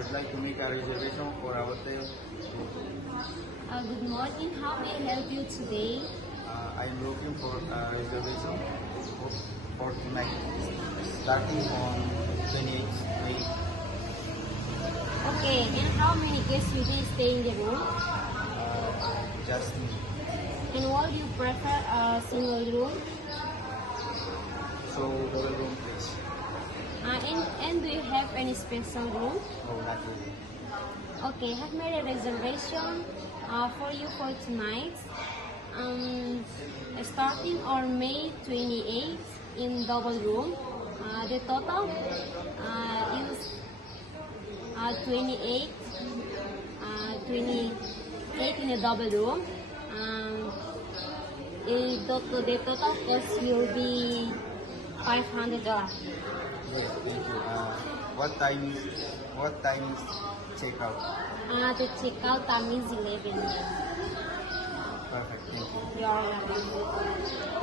I'd like to make a reservation for a hotel. Good morning. How may I help you today? I'm looking for a reservation for tonight, starting on 28th May. Okay, and how many guests will be stay in the room? Just me. And would you prefer a single room? So, double room, please. And do you have any special room? No, not really. Okay, I've made a reservation for you for tonight. Starting on May 28th in double room. The total is 28 in a double room. The total cost will be $500. Yes, thank you. What time is checkout? The checkout time is 11 a.m. Perfect, thank you. You are welcome.